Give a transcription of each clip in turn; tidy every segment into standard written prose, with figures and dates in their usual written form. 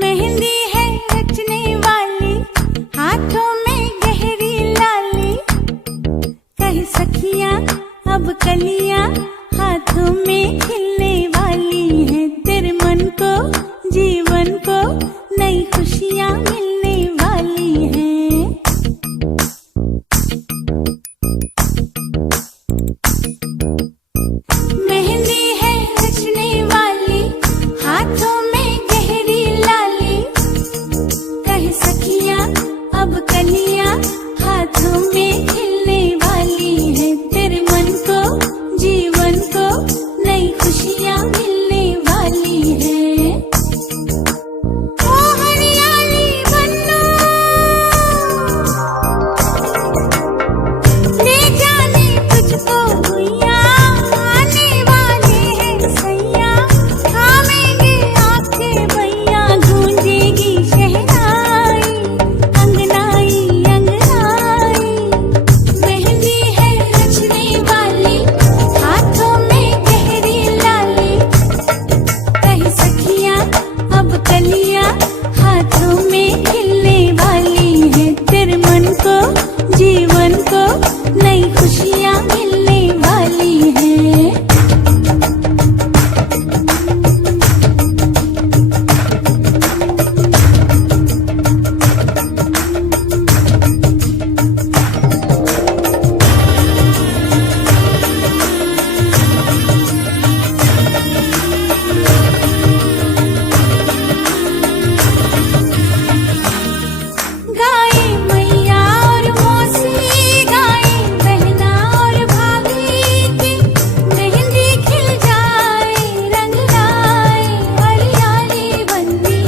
मेहंदी है रचने वाली, हाथों में गहरी लाली, कहीं सखियां अब कलियां हाथों में खिलने वाली हैं। तेरे मन को जीवन को नई खुशियां मिलने वाली हैं। मेहंदी है रचने वाली, हाथों में गहरी लाली, कहीं सखियां अब कलियां हाथों में खिलने वाली हैं। तेरे मन को जीवन को नई खुशियां मिलने वाली हैं। ओ हरियाली बन्नो, ले जाने तुझको भुइयां, आने वाले हैं सैया, थामेंगे आपके भैया, गूंजेगी शहनाई अंगनाई अंगनाई। मेहंदी है रचने वाली, हाथों में गहरी लाली, कहीं सखियां अब कलियां हाथों में खिलने वाली हैं। तेरे मन को जीवन को नई खुशियां मिलने वाली हैं। गाए मैया और मौसी, गाए बहना और भाभी की, मेहंदी खिल जाए रंग लाए हरियाली बन्नी।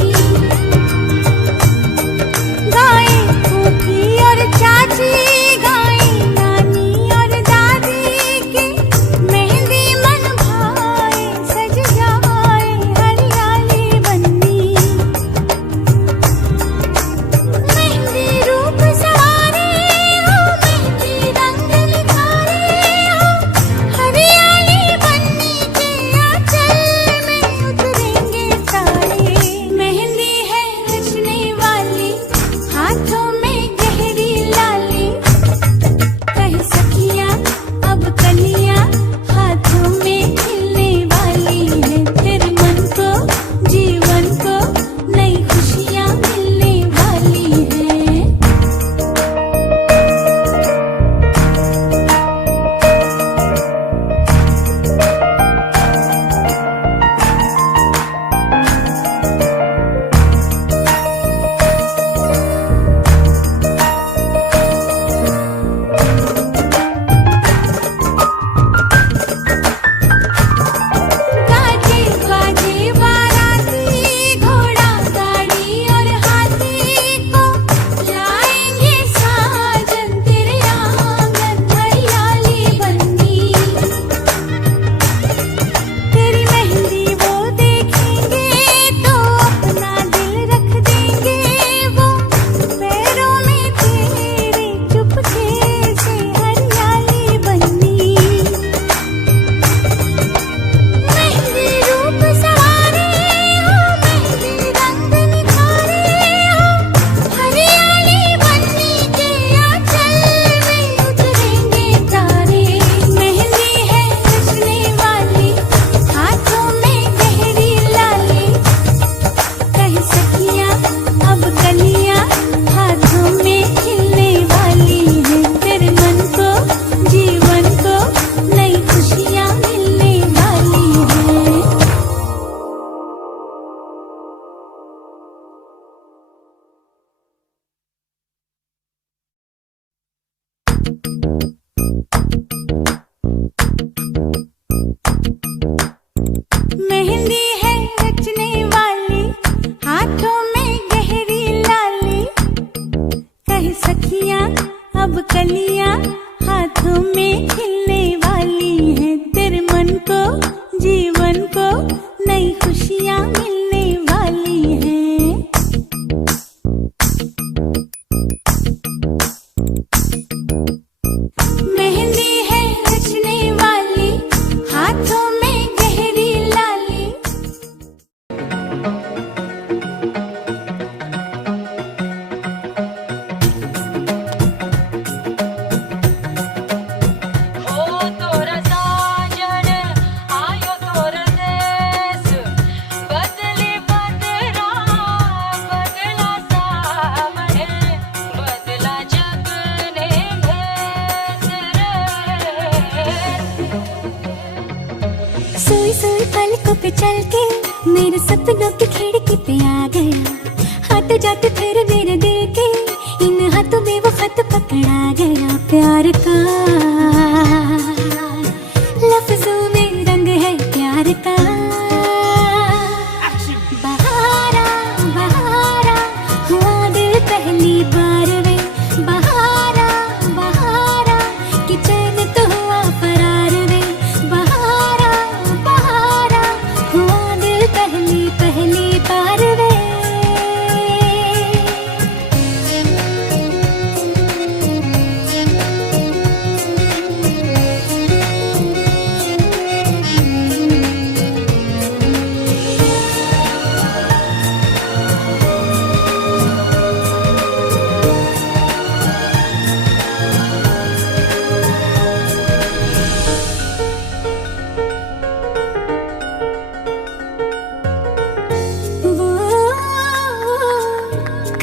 गाए फूफी और चाची, गाए नानी और दादी की, मेहंदी मन भाए सज जाए हरियाली बन्नी। मेहंदी रूप सवारे हो, मेहंदी रंग निखारे हो, हरियाली बन्नी के आंचल में उतरेंगे सारे। मेहंदी है रचने वाली, हाथों में गहरी लाली, कहीं सखियां अब कलियां हाथों में खिलने वाली हैं। तेरे मन को जीवन को नई खुशियां मिलने वाली हैं। गाजे बाजे बाराती, घोड़ा गाड़ी और हाथी को लाएंगे साजन तेरे आंगन हरियाली बन्नी। तेरी मेहंदी वो देखेंगे तो अपना दिल रख देंगे, वो पैरों में तेरे चुपके से हरियाली बन्नी। मेहंदी रूप सवारे हो, मेहंदी रंग निखारे हो, हरियाली बन्नी के आंचल में उतरेंगे तारे। मेहंदी है रचने वाली, हाथों में गहरी लाली, कहीं सखियां अब कलियां हाथों में खिलने वाली हैं। तेरे मन को जीवन को नई खुशियां मिलने वाली हैं। मेहंदी है रचने वाली, हाथों में गहरी लाली, कहीं सखियां अब कलियां हाथों में खिलने वाली हैं। तेरे मन को जीवन को नई खुशियां मिलने वाली हैं। चल के मेरे सपनों की खिड़की पे आ गया, आते जाते फिर मेरे दिल के इन हाथों में वो खत पकड़ा गया। प्यार का लफ्जों में रंग है प्यार का। बहारा बहारा हुआ दिल पहली बार वे, बहारा बहारा कि चैन तो हुआ फरार वे। बहारा बहारा हुआ दिल पहली पहली बार वे।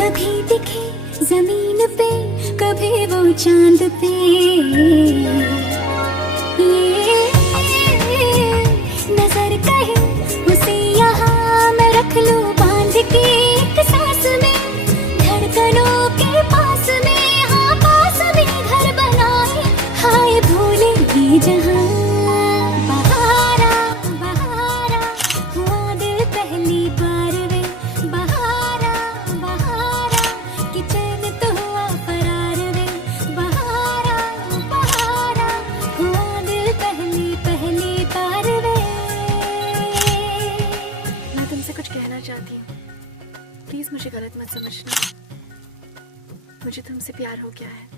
कभी दिखे जमीन पे, कभी वो चांद पे, ये नजर कहे उसे यहाँ मैं रख लूं बांध के एक सांस में, धड़कनों के पास में, हाँ पास में घर बनाए, हाय भूले ये जहाँ। बहारा बहारा हुआ दिल पहली बार वे, बहारा बहारा कि चैन तो हुआ फरार वे। बहारा बहारा हुआ दिल पहली पहली बार वे। मैं तुमसे कुछ कहना चाहती हूँ, प्लीज मुझे गलत मत समझना। मुझे तुमसे प्यार हो गया है।